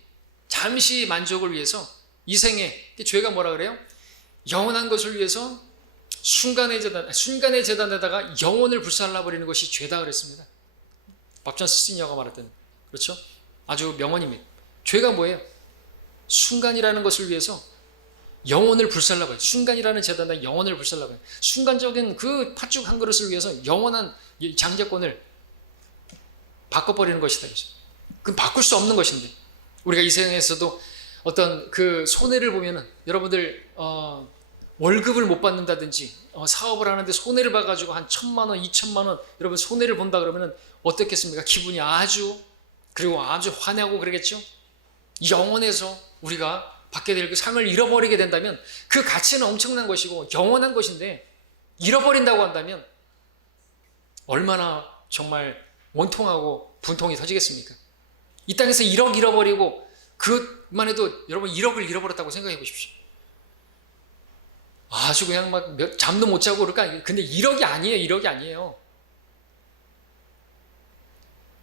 만족을 위해서 이 생에 죄가 뭐라 그래요? 영원한 것을 위해서 순간의 재단에다가 영혼을 불살라버리는 것이 죄다 그랬습니다. 밥전스 시니어가 말했던, 그렇죠? 아주 명언입니다. 죄가 뭐예요? 순간이라는 것을 위해서 영혼을 불살라버려요. 순간이라는 재단에 영혼을 불살라버려요. 순간적인 그 팥죽 한 그릇을 위해서 영원한 장자권을 바꿔버리는 것이다. 그건 바꿀 수 없는 것인데, 우리가 이 세상에서도 어떤 그 손해를 보면은 여러분들 월급을 못 받는다든지 사업을 하는데 손해를 봐가지고 한 1,000만 원, 2,000만 원 여러분 손해를 본다 그러면은 어떻겠습니까? 기분이 아주 화내고 그러겠죠. 영원에서 우리가 받게 될 그 상을 잃어버리게 된다면 그 가치는 엄청난 것이고 영원한 것인데 잃어버린다고 한다면 얼마나 정말 원통하고 분통이 터지겠습니까? 이 땅에서 1억 잃어버리고 그것만 해도 여러분 1억을 잃어버렸다고 생각해 보십시오. 아주 그냥 막 잠도 못 자고 그럴까? 근데 1억이 아니에요. 1억이 아니에요.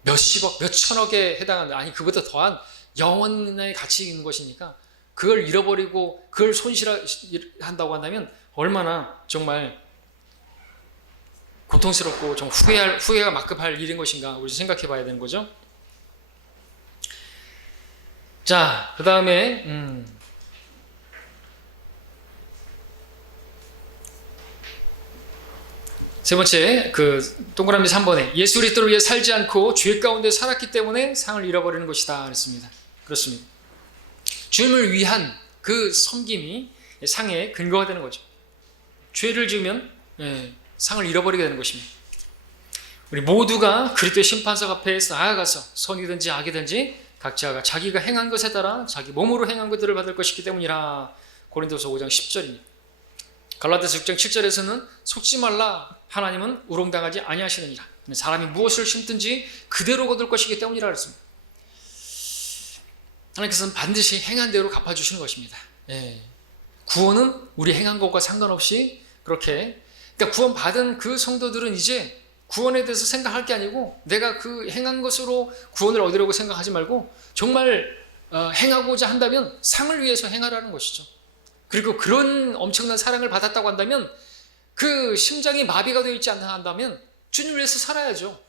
몇십억, 몇천억에 해당하는, 아니 그보다 더한 영원의 가치 있는 것이니까 그걸 잃어버리고 그걸 손실한다고 한다면 얼마나 정말 고통스럽고 좀 후회가 막급할 일인 것인가 우리 생각해 봐야 되는 거죠. 자, 그 다음에 세 번째, 그 동그라미 3번에 예수 그리스도를 위해 살지 않고 죄 가운데 살았기 때문에 상을 잃어버리는 것이다 그랬습니다. 그렇습니다. 주님을 위한 그 섬김이 상의 근거가 되는 거죠. 죄를 지으면 상을 잃어버리게 되는 것입니다. 우리 모두가 그리스도의 심판석 앞에 나아가서 선이든지 악이든지 각자가 자기가 행한 것에 따라 자기 몸으로 행한 것들을 받을 것이기 때문이라. 고린도서 5장 10절입니다. 갈라디아서 6장 7절에서는 속지 말라, 하나님은 우롱당하지 아니하시느니라. 사람이 무엇을 심든지 그대로 거둘 것이기 때문이라 그랬습니다. 하나님께서는 반드시 행한 대로 갚아주시는 것입니다. 구원은 우리 행한 것과 상관없이 그렇게, 그러니까 구원 받은 그 성도들은 이제 구원에 대해서 생각할 게 아니고 내가 그 행한 것으로 구원을 얻으려고 생각하지 말고 정말 행하고자 한다면 상을 위해서 행하라는 것이죠. 그리고 그런 엄청난 사랑을 받았다고 한다면 그 심장이 마비가 되어 있지 않나 한다면 주님을 위해서 살아야죠.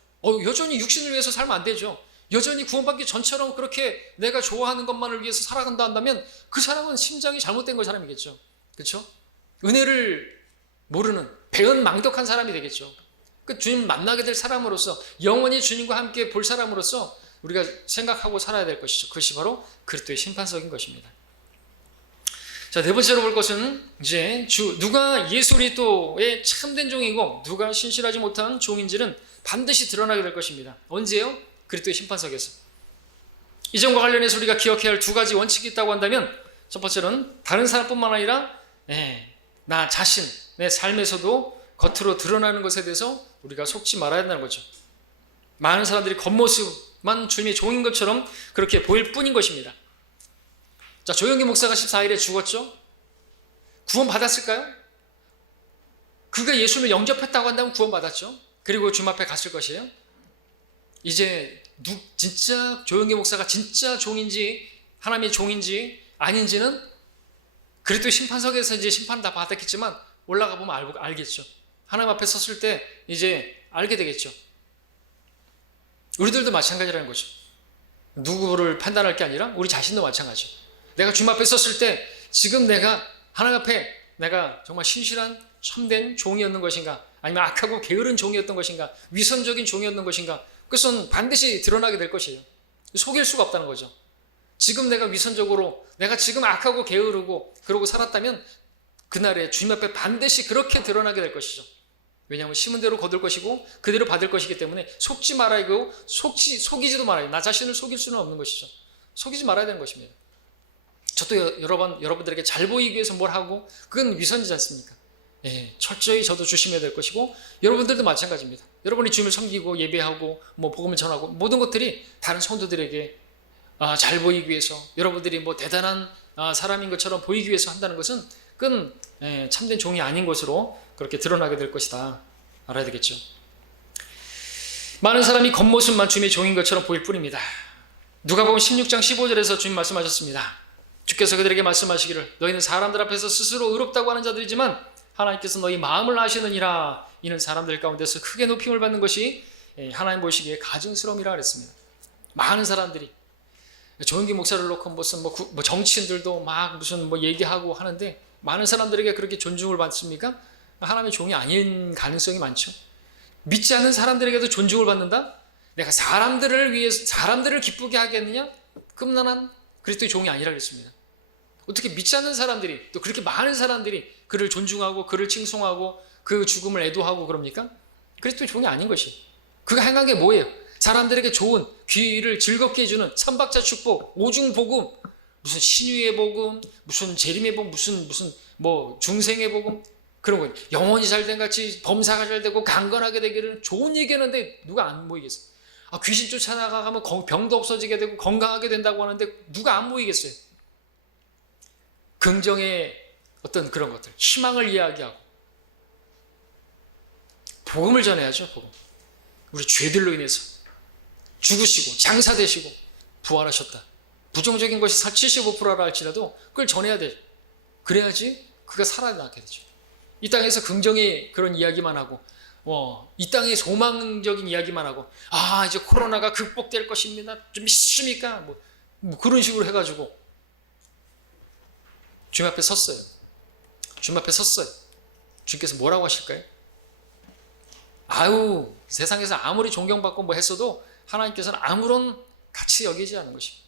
여전히 육신을 위해서 살면 안 되죠. 여전히 구원받기 전처럼 그렇게 내가 좋아하는 것만을 위해서 살아간다 한다면 그 사람은 심장이 잘못된 사람이겠죠. 그렇죠? 은혜를 모르는 배은망덕한 사람이 되겠죠. 그 주님 만나게 될 사람으로서 영원히 주님과 함께 볼 사람으로서 우리가 생각하고 살아야 될 것이죠. 그것이 바로 그리스도의 심판석인 것입니다. 자, 네 번째로 볼 것은 이제 누가 예수 그리스도의 참된 종이고 누가 신실하지 못한 종인지는 반드시 드러나게 될 것입니다. 언제요? 그리스도의 심판석에서. 이 점과 관련해서 우리가 기억해야 할 두 가지 원칙이 있다고 한다면 첫 번째는 다른 사람뿐만 아니라 나 자신, 내 삶에서도 겉으로 드러나는 것에 대해서 우리가 속지 말아야 한다는 거죠. 많은 사람들이 겉모습만 주님의 종인 것처럼 그렇게 보일 뿐인 것입니다. 자, 조영기 목사가 14일에 죽었죠? 구원 받았을까요? 그가 예수님을 영접했다고 한다면 구원 받았죠? 그리고 주님 앞에 갔을 것이에요. 이제 진짜 조영기 목사가 진짜 종인지 하나님의 종인지 아닌지는 그리스도 심판석에서 이제 심판 다 받았겠지만 올라가 보면 알겠죠. 하나님 앞에 섰을 때 이제 알게 되겠죠. 우리들도 마찬가지라는 거죠. 누구를 판단할 게 아니라 우리 자신도 마찬가지죠. 내가 주님 앞에 섰을 때 지금 내가 하나님 앞에 내가 정말 신실한 참된 종이었는 것인가, 아니면 악하고 게으른 종이었던 것인가, 위선적인 종이었는 것인가, 그것은 반드시 드러나게 될 것이에요. 속일 수가 없다는 거죠. 지금 내가 위선적으로, 내가 지금 악하고 게으르고 그러고 살았다면 그날에 주님 앞에 반드시 그렇게 드러나게 될 것이죠. 왜냐하면 심은 대로 거둘 것이고 그대로 받을 것이기 때문에 속지 말아야 하고 속이지도 말아야, 나 자신을 속일 수는 없는 것이죠. 속이지 말아야 되는 것입니다. 저도 여러 번 여러분들에게 잘 보이기 위해서 뭘 하고 그건 위선이지 않습니까? 철저히 저도 조심해야 될 것이고 여러분들도 마찬가지입니다. 여러분이 주님을 섬기고 예배하고 복음을 전하고 모든 것들이 다른 성도들에게 잘 보이기 위해서, 여러분들이 대단한 사람인 것처럼 보이기 위해서 한다는 것은 그건 참된 종이 아닌 것으로 그렇게 드러나게 될 것이다. 알아야 되겠죠. 많은 사람이 겉모습만 주님의 종인 것처럼 보일 뿐입니다. 누가복음 16장 15절에서 주님 말씀하셨습니다. 주께서 그들에게 말씀하시기를 너희는 사람들 앞에서 스스로 의롭다고 하는 자들이지만 하나님께서 너희 마음을 아시느니라. 이는 사람들 가운데서 크게 높임을 받는 것이 하나님 보시기에 가증스러움이라 그랬습니다. 많은 사람들이 조영기 목사를 놓고 무슨 정치인들도 막 무슨 얘기하고 하는데 많은 사람들에게 그렇게 존중을 받습니까? 하나님의 종이 아닌 가능성이 많죠. 믿지 않는 사람들에게도 존중을 받는다? 내가 사람들을 위해서 사람들을 기쁘게 하겠느냐? 금난한 그리스도의 종이 아니라 그랬습니다. 어떻게 믿지 않는 사람들이, 또 그렇게 많은 사람들이 그를 존중하고 그를 칭송하고 그 죽음을 애도하고 그럽니까? 그리스도의 종이 아닌 것이. 그가 행한 게 뭐예요? 사람들에게 좋은, 귀를 즐겁게 해주는 삼박자 축복, 오중 복음, 무슨 신유의 복음, 무슨 재림의 복음, 무슨 중생의 복음, 그런 거 영혼이 잘된 같이 범사가 잘 되고 강건하게 되기를 좋은 얘기하는데 누가 안 모이겠어요? 귀신 쫓아나가면 병도 없어지게 되고 건강하게 된다고 하는데 누가 안 모이겠어요? 긍정의 어떤 그런 것들, 희망을 이야기하고 복음을 전해야죠. 복음. 우리 죄들로 인해서 죽으시고 장사되시고 부활하셨다. 부정적인 것이 75%라 할지라도 그걸 전해야 돼. 그래야지 그가 살아나게 되죠. 이 땅에서 긍정의 그런 이야기만 하고 이 땅의 소망적인 이야기만 하고 이제 코로나가 극복될 것입니다. 좀 믿습니까? 뭐 그런 식으로 해가지고 주님 앞에 섰어요. 주님 앞에 섰어요. 주님께서 뭐라고 하실까요? 세상에서 아무리 존경받고 뭐 했어도 하나님께서는 아무런 가치 여기지 않은 것입니다.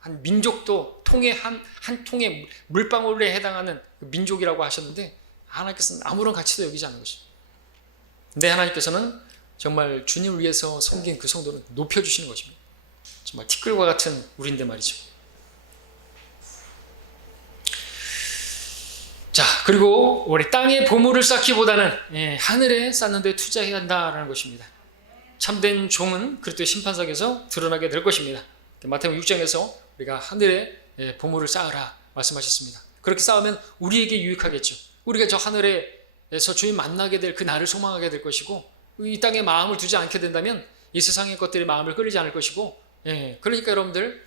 한 민족도 한 통의 물방울에 해당하는 민족이라고 하셨는데 하나님께서는 아무런 가치도 여기지 않은 것입니다. 근데 하나님께서는 정말 주님을 위해서 섬긴 그 성도는 높여주시는 것입니다. 정말 티끌과 같은 우리인데 말이죠. 자, 그리고 우리 땅에 보물을 쌓기보다는 하늘에 쌓는 데 투자해야 한다라는 것입니다. 참된 종은 그리스도의 심판석에서 드러나게 될 것입니다. 마태복음 6장에서 우리가 하늘에 보물을 쌓으라 말씀하셨습니다. 그렇게 쌓으면 우리에게 유익하겠죠. 우리가 저 하늘에서 주님 만나게 될 그 날을 소망하게 될 것이고 이 땅에 마음을 두지 않게 된다면 이 세상의 것들이 마음을 끌리지 않을 것이고 그러니까 여러분들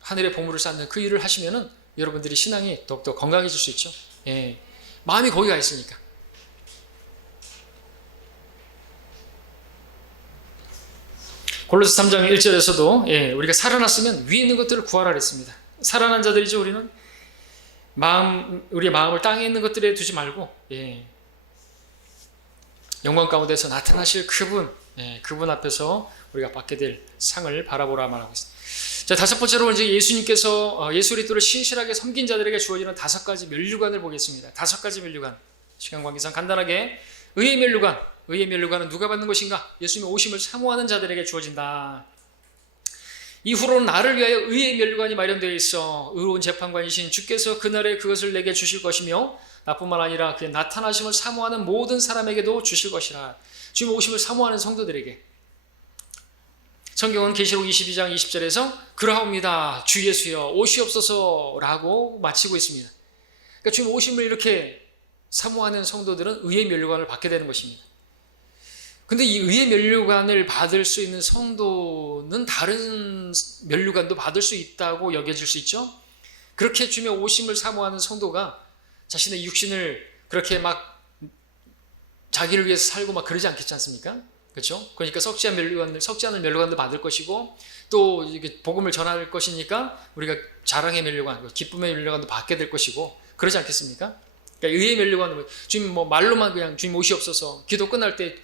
하늘에 보물을 쌓는 그 일을 하시면은 여러분들이 신앙이 더욱더 건강해질 수 있죠. 마음이 거기가 있으니까. 골로새 3장 1절에서도 우리가 살아났으면 위에 있는 것들을 구하라 그랬습니다. 살아난 자들이죠. 우리는 우리의 마음을 땅에 있는 것들에 두지 말고 영광 가운데서 나타나실 그분 앞에서 우리가 받게 될 상을 바라보라 말하고 있습니다. 자, 다섯 번째로 이제 예수님께서 예수 그리스도를 신실하게 섬긴 자들에게 주어지는 5가지 면류관을 보겠습니다. 5가지 면류관. 시간 관계상 간단하게 의의 면류관. 의의 면류관은 누가 받는 것인가? 예수님의 오심을 사모하는 자들에게 주어진다. 이후로는 나를 위하여 의의 면류관이 마련되어 있어 의로운 재판관이신 주께서 그날에 그것을 내게 주실 것이며 나뿐만 아니라 그의 나타나심을 사모하는 모든 사람에게도 주실 것이라. 주님 오심을 사모하는 성도들에게. 성경은 계시록 22장 20절에서 그러하옵니다. 주 예수여 오시옵소서라고 마치고 있습니다. 그러니까 주님 오심을 이렇게 사모하는 성도들은 의의 면류관을 받게 되는 것입니다. 근데 이 의의 면류관을 받을 수 있는 성도는 다른 면류관도 받을 수 있다고 여겨질 수 있죠. 그렇게 주님의 오심을 사모하는 성도가 자신의 육신을 그렇게 막 자기를 위해서 살고 막 그러지 않겠지 않습니까? 그렇죠? 그러니까 썩지 않은 면류관도 받을 것이고 또 이게 복음을 전할 것이니까 우리가 자랑의 면류관, 기쁨의 면류관도 받게 될 것이고 그러지 않겠습니까? 그러니까 의의 면류관, 주님 말로만 그냥 주님 오시옵소서, 기도 끝날 때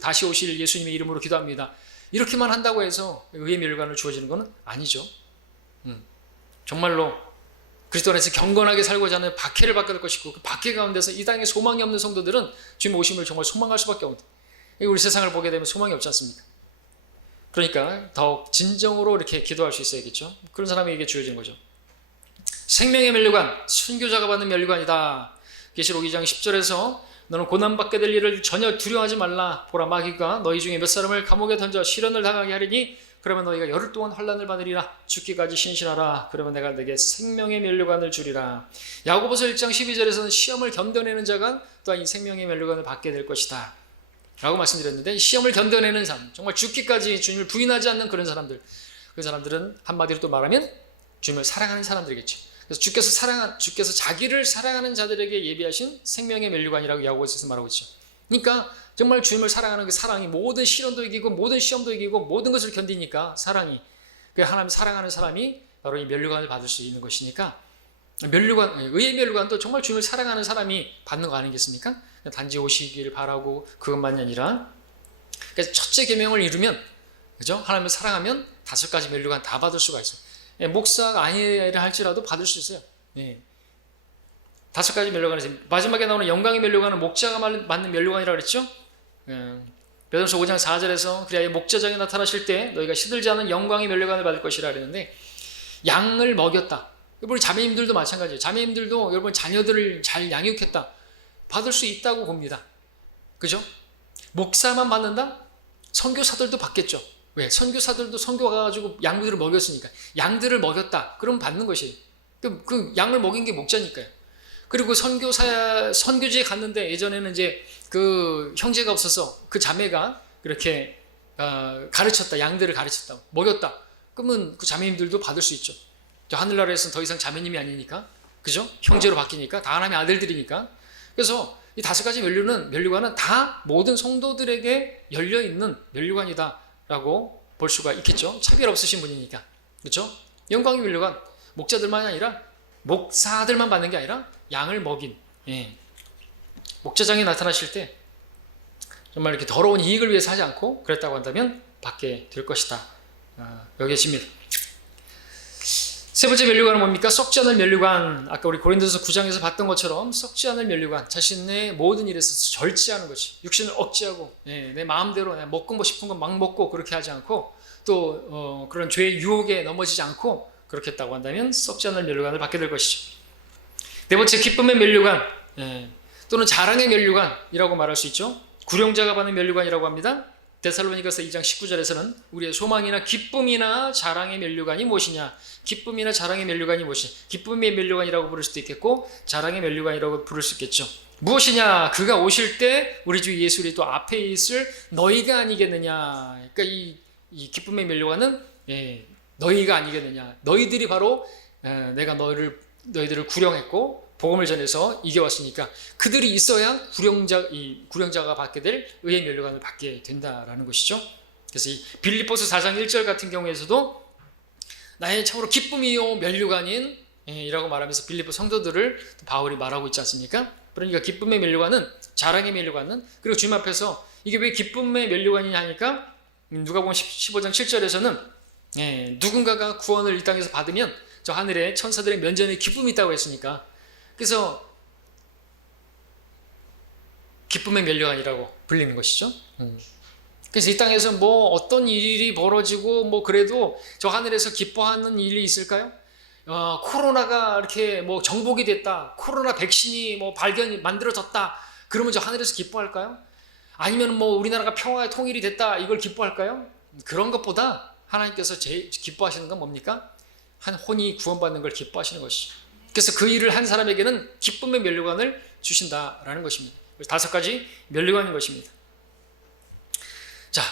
다시 오실 예수님의 이름으로 기도합니다. 이렇게만 한다고 해서 의의 면류관을 주어지는 것은 아니죠. 정말로 그리스도 안에서 경건하게 살고자 하는 박해를 받게 될 것이고 그 박해 가운데서 이 땅에 소망이 없는 성도들은 주님 오심을 정말 소망할 수밖에 없는. 우리 세상을 보게 되면 소망이 없지 않습니까? 그러니까 더욱 진정으로 이렇게 기도할 수 있어야겠죠. 그런 사람에게 주어지는 거죠. 생명의 면류관, 순교자가 받는 면류관이다. 계시록 2장 10절에서 너는 고난받게 될 일을 전혀 두려워하지 말라. 보라 마귀가 너희 중에 몇 사람을 감옥에 던져 시련을 당하게 하리니 그러면 너희가 열흘 동안 환난을 받으리라. 죽기까지 신실하라. 그러면 내가 내게 생명의 면류관을 주리라. 야고보서 1장 12절에서는 시험을 견뎌내는 자가 또한 이 생명의 면류관을 받게 될 것이다 라고 말씀드렸는데 시험을 견뎌내는 사람, 정말 죽기까지 주님을 부인하지 않는 그런 사람들, 그 사람들은 한마디로 또 말하면 주님을 사랑하는 사람들이겠죠. 그래서 주께서 자기를 사랑하는 자들에게 예비하신 생명의 면류관이라고 야고보서에서 말하고 있죠. 그러니까 정말 주님을 사랑하는 그 사랑이 모든 시련도 이기고 모든 시험도 이기고 모든 것을 견디니까 사랑이, 그 하나님 사랑하는 사람이 바로 이 면류관을 받을 수 있는 것이니까 의의 면류관도 정말 주님을 사랑하는 사람이 받는 거 아니겠습니까? 단지 오시기를 바라고 그것만이 아니라 그래서 첫째 계명을 이루면, 그죠? 하나님을 사랑하면 5가지 면류관 다 받을 수가 있어요. 목사가 아니라 할지라도 받을 수 있어요. 5가지 면류관에서 마지막에 나오는 영광의 면류관은 목자가 맞는 면류관이라고 그랬죠? 베드로서 5장 4절에서 그리하여 목자장에 나타나실 때 너희가 시들지 않은 영광의 면류관을 받을 것이라 그랬는데 양을 먹였다. 여러분 자매님들도 마찬가지예요. 자매님들도 여러분 자녀들을 잘 양육했다. 받을 수 있다고 봅니다. 그죠? 목사만 받는다? 선교사들도 받겠죠. 왜? 선교사들도 선교 가가지고 양들을 먹였으니까. 양들을 먹였다. 그럼 받는 것이에요. 그 양을 먹인 게 목자니까요. 그리고 선교지에 갔는데 예전에는 이제 그 형제가 없어서 그 자매가 그렇게 가르쳤다, 양들을 가르쳤다, 먹였다. 그러면 그 자매님들도 받을 수 있죠. 하늘나라에서는 더 이상 자매님이 아니니까, 그죠? 형제로 바뀌니까 다 하나님의 아들들이니까. 그래서 이 5가지 면류관은 다 모든 성도들에게 열려 있는 면류관이다라고 볼 수가 있겠죠. 차별 없으신 분이니까, 그렇죠? 영광의 면류관, 목자들만이 아니라 목사들만 받는 게 아니라 양을 먹인, 목자장이 나타나실 때 정말 이렇게 더러운 이익을 위해서 하지 않고 그랬다고 한다면 받게 될 것이다. 여겨집니다. 세 번째 면류관은 뭡니까? 썩지 않을 면류관. 아까 우리 고린도서 9장에서 봤던 것처럼 썩지 않을 면류관. 자신의 모든 일에서 절제하는 것이, 육신을 억제하고 내 마음대로 먹고 싶은 건 막 먹고 그렇게 하지 않고 또 그런 죄의 유혹에 넘어지지 않고 그렇게 했다고 한다면 썩지 않을 면류관을 받게 될 것이죠. 네 번째, 기쁨의 면류관, 또는 자랑의 면류관이라고 말할 수 있죠. 구령자가 받는 면류관이라고 합니다. 데살로니가서 2장 19절에서는 우리의 소망이나 기쁨이나 자랑의 면류관이 무엇이냐, 기쁨이나 자랑의 면류관이 무엇이냐, 기쁨의 면류관이라고 부를 수도 있겠고 자랑의 면류관이라고 부를 수 있겠죠. 무엇이냐, 그가 오실 때 우리 주 예수 그리스도 앞에 있을 너희가 아니겠느냐. 그러니까 이 기쁨의 면류관은 너희가 아니겠느냐. 너희들이 바로 내가 너희들을 구령했고 복음을 전해서 이겨왔으니까 그들이 있어야 구령자가 받게 될 의의 면류관을 받게 된다라는 것이죠. 그래서 이 빌립보서 4장 1절 같은 경우에서도 나의 참으로 기쁨이요 면류관인 이라고 말하면서 빌립보 성도들을 바울이 말하고 있지 않습니까? 그러니까 기쁨의 면류관은, 자랑의 면류관은, 그리고 주님 앞에서 이게 왜 기쁨의 면류관이냐 하니까 누가복음 15장 7절에서는 누군가가 구원을 이 땅에서 받으면 저 하늘에 천사들의 면전에 기쁨이 있다고 했으니까, 그래서 기쁨의 면류관이라고 불리는 것이죠. 그래서 이 땅에서 뭐 어떤 일이 벌어지고 뭐 그래도 저 하늘에서 기뻐하는 일이 있을까요? 코로나가 이렇게 뭐 정복이 됐다, 코로나 백신이 뭐 만들어졌다, 그러면 저 하늘에서 기뻐할까요? 아니면 뭐 우리나라가 평화의 통일이 됐다, 이걸 기뻐할까요? 그런 것보다 하나님께서 제일 기뻐하시는 건 뭡니까? 한 혼이 구원받는 걸 기뻐하시는 것이죠. 그래서 그 일을 한 사람에게는 기쁨의 면류관을 주신다라는 것입니다. 5가지 면류관인 것입니다. 자,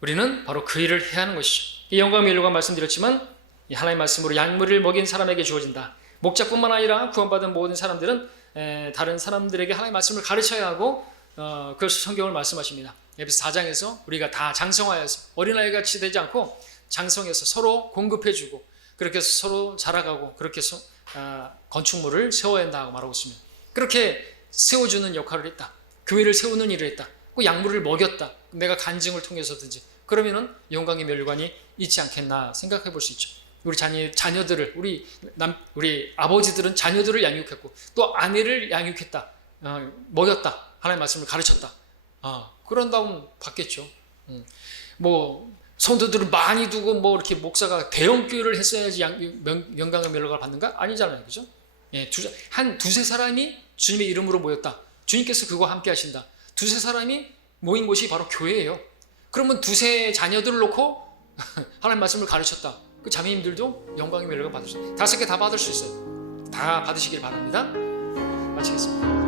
우리는 바로 그 일을 해야 하는 것이죠. 이 영광 면류관 말씀드렸지만 하나님의 말씀으로 양물을 먹인 사람에게 주어진다. 목자뿐만 아니라 구원받은 모든 사람들은 다른 사람들에게 하나님의 말씀을 가르쳐야 하고 그것을 성경을 말씀하십니다. 에베소 4장에서 우리가 다 장성하여서 어린아이같이 되지 않고 장성해서 서로 공급해주고 그렇게 해서 서로 자라가고 그렇게 해서 건축물을 세워야 한다고 말하고 있습니다. 그렇게 세워주는 역할을 했다. 교회를 세우는 일을 했다. 그 약물을 먹였다. 내가 간증을 통해서든지 그러면은 영광의 면류관이 있지 않겠나 생각해 볼 수 있죠. 우리 자녀들을 우리 아버지들은 자녀들을 양육했고 또 아내를 양육했다. 먹였다. 하나님의 말씀을 가르쳤다. 그런 다음 받겠죠. 뭐 성도들을 많이 두고 뭐 이렇게 목사가 대형 교회를 했어야지 영광의 면류관을 받는가? 아니잖아요. 그죠? 한 두세 사람이 주님의 이름으로 모였다. 주님께서 그거 함께 하신다. 두세 사람이 모인 곳이 바로 교회예요. 그러면 두세 자녀들을 놓고 하나님 말씀을 가르쳤다. 그 자매님들도 영광의 면류관 받을 수 있어요. 5개 다 받을 수 있어요. 다 받으시길 바랍니다. 마치겠습니다.